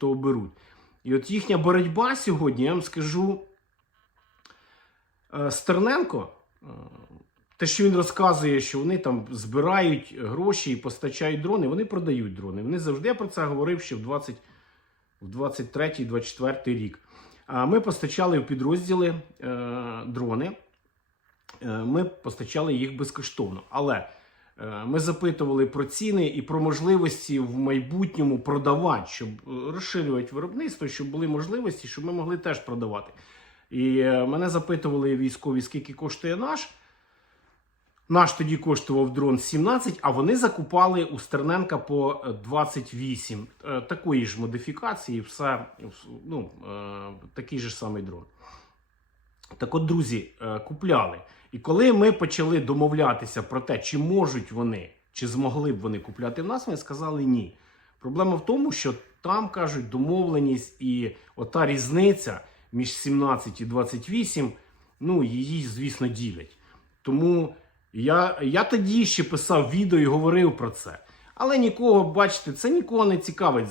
то оберуть. І от їхня боротьба сьогодні, я вам скажу, е, Стерненко, е, те, що він розказує, що вони там збирають гроші і постачають дрони, вони продають дрони. Вони завжди я про це говорив ще в 20, в 23-24 рік. А ми постачали в підрозділи е, дрони. Ми постачали їх безкоштовно. Але ми запитували про ціни і про можливості в майбутньому продавати, щоб е, розширювати виробництво, щоб були можливості, щоб ми могли теж продавати. І е, мене запитували військові, скільки коштує наш. Наш тоді коштував дрон 17, а вони закупали у Стерненка по е, 28. Е, Такої ж модифікації, все, ну, е, такий же самий дрон. Так от, друзі, е, купляли. І коли ми почали домовлятися про те, чи можуть вони, чи змогли б вони купляти в нас, вони сказали ні. Проблема в тому, що там кажуть домовленість і ота різниця між 17 і 28, ну її, звісно, ділять. Тому я, я тоді ще писав відео і говорив про це. Але нікого, бачите, це нікого не цікавить.